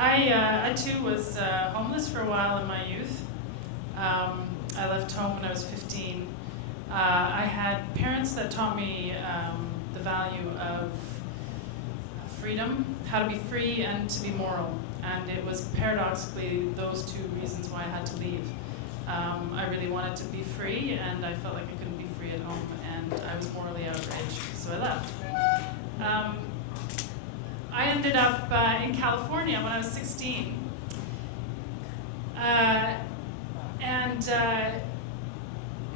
I too was homeless for a while in my youth. I left home when I was 15. I had parents that taught me the value of freedom, how to be free and to be moral. And it was paradoxically those two reasons why I had to leave. I really wanted to be free, and I felt like I couldn't be free at home, and I was morally outraged, so I left. I ended up in California when I was 16.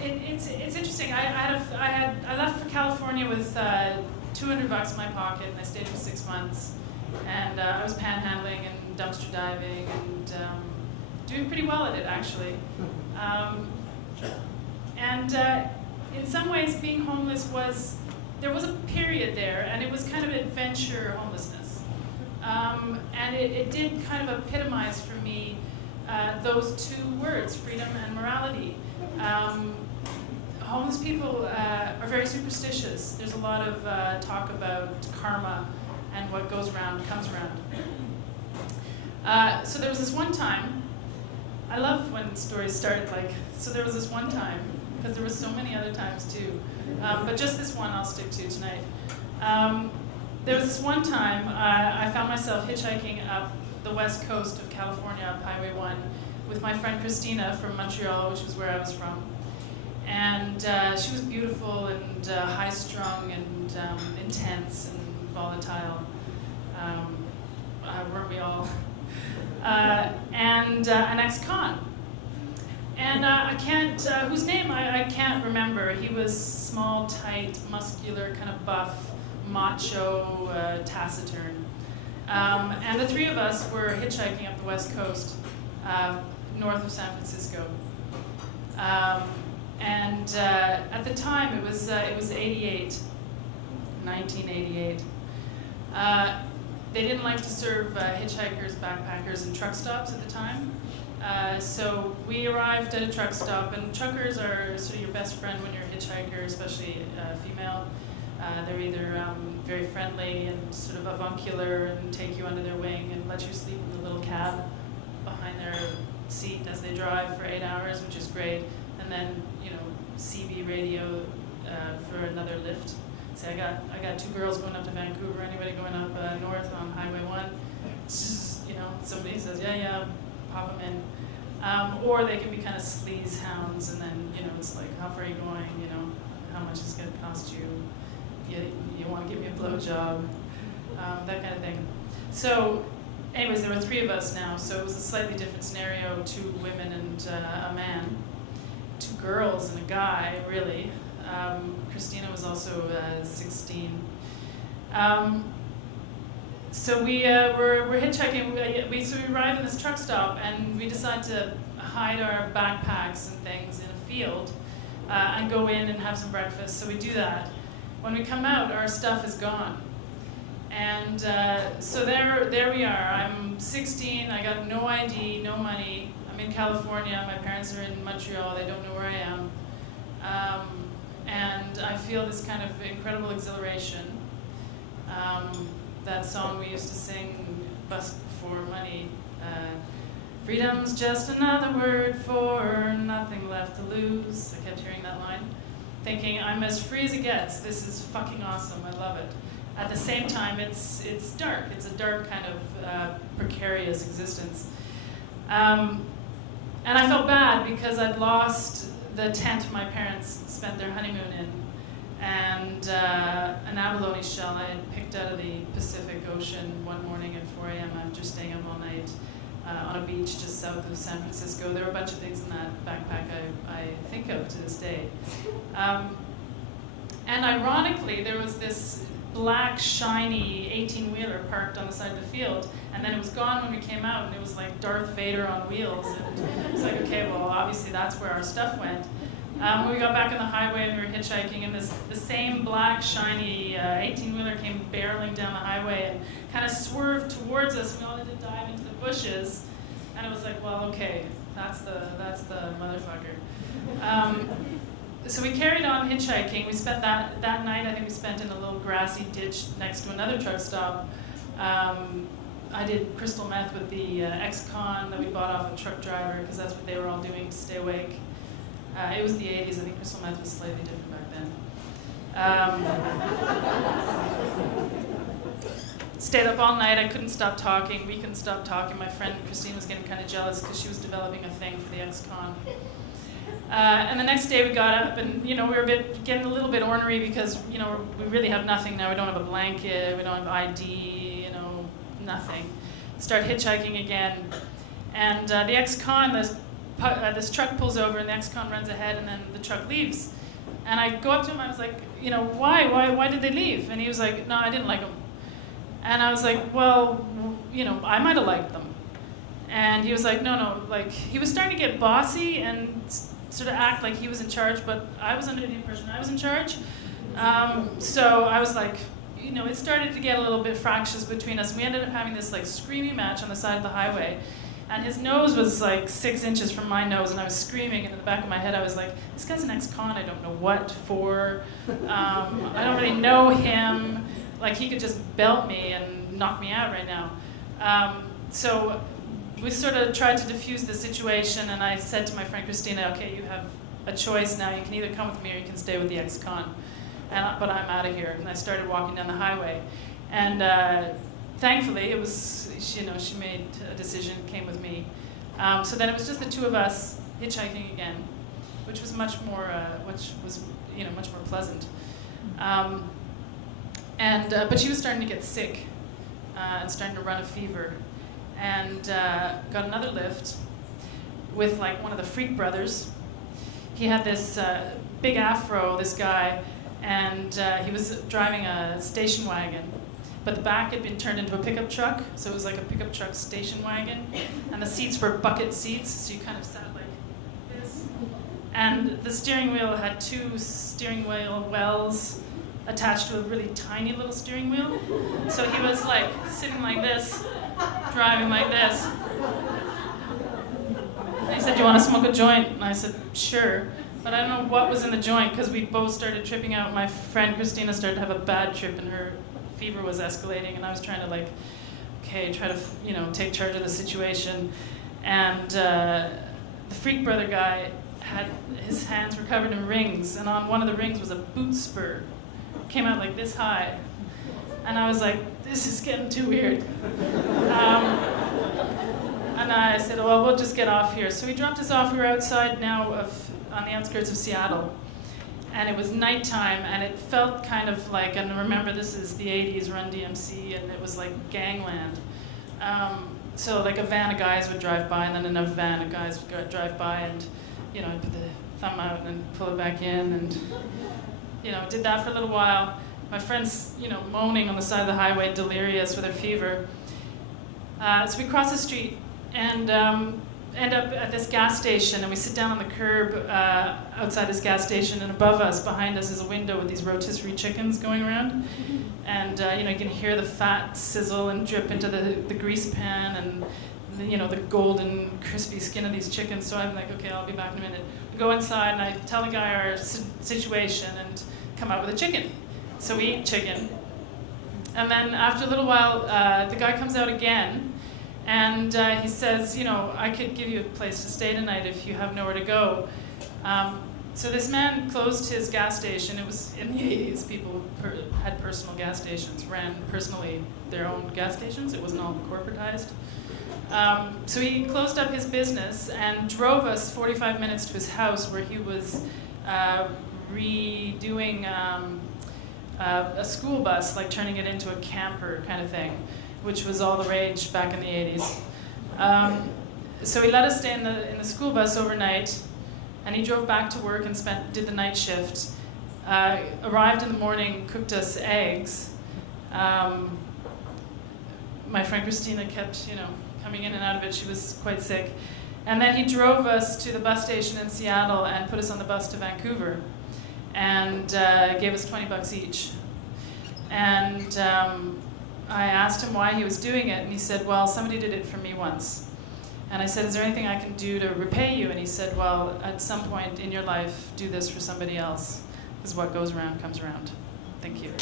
It's interesting. I left for California with $200 in my pocket, and I stayed for 6 months. And I was panhandling and dumpster diving and doing pretty well at it, actually. In some ways, being homeless there was a period there, and it was kind of adventure homelessness. And it did kind of epitomize for me those two words, freedom and morality. Homeless people are very superstitious. There's a lot of talk about karma and what goes around comes around. So there was this one time, I love when stories start so there was this one time, because there was so many other times too, but just this one I'll stick to tonight. There was this one time I found myself hitchhiking up the west coast of California, up Highway 1, with my friend Christina from Montreal, which was where I was from. And she was beautiful and high-strung and intense and volatile. Weren't we all? And an ex-con. And whose name I can't remember. He was small, tight, muscular, kind of buff, macho, taciturn. And the three of us were hitchhiking up the west coast, north of San Francisco. At the time, it was 1988. They didn't like to serve hitchhikers, backpackers, and truck stops at the time. So we arrived at a truck stop, and truckers are sort of your best friend when you're a hitchhiker, especially female. They're either very friendly and sort of avuncular and take you under their wing and let you sleep in the little cab behind their seat as they drive for 8 hours, which is great. And then, CB radio for another lift. Say, I got 2 girls going up to Vancouver. Anybody going up north on Highway 1? Somebody says, yeah, pop them in. Or they can be kind of sleaze hounds, and then, it's like, how far are you going? How much is it going to cost you? You want to give me a blowjob? That kind of thing. So, anyways, there were 3 of us now, so it was a slightly different scenario, 2 women and a man. 2 girls and a guy, really. Christina was also 16. So we're hitchhiking. We arrive in this truck stop, and we decide to hide our backpacks and things in a field and go in and have some breakfast. So we do that. When we come out, our stuff is gone. And so there we are. I'm 16. I got no ID, no money. I'm in California. My parents are in Montreal. They don't know where I am. And I feel this kind of incredible exhilaration. That song we used to sing, Bust for Money. Freedom's just another word for nothing left to lose. I kept hearing that line, thinking, I'm as free as it gets. This is fucking awesome. I love it. At the same time, it's dark. It's a dark kind of precarious existence. And I felt bad because I'd lost the tent my parents spent their honeymoon in, and an abalone shell I had picked out of the Pacific Ocean one morning at 4 a.m. after staying up all night on a beach just south of San Francisco. There were a bunch of things in that backpack I think of to this day. And ironically, there was this black, shiny 18-wheeler parked on the side of the field, and then it was gone when we came out, and it was like Darth Vader on wheels. And it's like, okay, well, obviously that's where our stuff went. When we got back on the highway and we were hitchhiking, and the same black, shiny 18-wheeler came barreling down the highway and kind of swerved towards us, and we all had to dive into the bushes. And it was like, well, okay, that's the motherfucker. So we carried on hitchhiking. We spent that night, I think we spent in a little grassy ditch next to another truck stop, I did crystal meth with the ex-con that we bought off a truck driver, because that's what they were all doing to stay awake. It was the 80s. I think crystal meth was slightly different back then. Stayed up all night. I couldn't stop talking. We couldn't stop talking. My friend Christine was getting kind of jealous because she was developing a thing for the ex-con. And the next day we got up, and we were getting a little bit ornery because we really have nothing now. We don't have a blanket. We don't have ID. Nothing. Start hitchhiking again, and the ex-con, this truck pulls over, and the ex-con runs ahead, and then the truck leaves. And I go up to him. I was like, why did they leave? And he was like, no, I didn't like them. And I was like, well, I might have liked them. And he was like, no, like, he was starting to get bossy and sort of act like he was in charge, but I was under the impression I was in charge. So I was like, it started to get a little bit fractious between us. We ended up having this like screaming match on the side of the highway. And his nose was like 6 inches from my nose, and I was screaming, and in the back of my head I was like, this guy's an ex-con, I don't know what for. I don't really know him. Like, he could just belt me and knock me out right now. So we sort of tried to diffuse the situation, and I said to my friend Christina, okay, you have a choice now. You can either come with me or you can stay with the ex-con. But I'm out of here. And I started walking down the highway. And thankfully, it was, she made a decision, came with me. So then it was just the two of us hitchhiking again, which was much more pleasant. But she was starting to get sick and starting to run a fever, and got another lift with like one of the Freak brothers. He had this big afro, this guy, and he was driving a station wagon, but the back had been turned into a pickup truck, so it was like a pickup truck station wagon, and the seats were bucket seats, so you kind of sat like this. And the steering wheel had 2 steering wheel wells attached to a really tiny little steering wheel. So he was like sitting like this, driving like this. And he said, do you want to smoke a joint? And I said, sure. But I don't know what was in the joint, because we both started tripping out. My friend Christina started to have a bad trip, and her fever was escalating, and I was trying to try to take charge of the situation. And the Freak brother guy had, his hands were covered in rings, and on one of the rings was a boot spur. Came out like this high. And I was like, this is getting too weird. And I said, well, we'll just get off here. So he dropped us off. We were outside now on the outskirts of Seattle. And it was nighttime, and it felt kind of like, and remember, this is the 80s, Run DMC, and it was like gangland. So like a van of guys would drive by, and then another van of guys would drive by, and I'd put the thumb out and pull it back in, and did that for a little while. My friend's, moaning on the side of the highway, delirious with her fever. So we cross the street and end up at this gas station, and we sit down on the curb outside this gas station, and above us, behind us, is a window with these rotisserie chickens going around. And you can hear the fat sizzle and drip into the grease pan, and the golden crispy skin of these chickens. So I'm like, okay, I'll be back in a minute. We go inside, and I tell the guy our situation and come out with a chicken. So we eat chicken. And then after a little while, the guy comes out again, and he says, I could give you a place to stay tonight if you have nowhere to go. So this man closed his gas station. It was in the 80s. People had personal gas stations, ran personally their own gas stations. It wasn't all corporatized. So he closed up his business and drove us 45 minutes to his house, where he was redoing a school bus, like turning it into a camper kind of thing, which was all the rage back in the 80s. So he let us stay in the school bus overnight, and he drove back to work and did the night shift. Arrived in the morning, cooked us eggs. My friend Christina kept, coming in and out of it. She was quite sick. And then he drove us to the bus station in Seattle and put us on the bus to Vancouver, and gave us $20 each. And I asked him why he was doing it, and he said, well, somebody did it for me once. And I said, is there anything I can do to repay you? And he said, well, at some point in your life, do this for somebody else, because what goes around comes around. Thank you.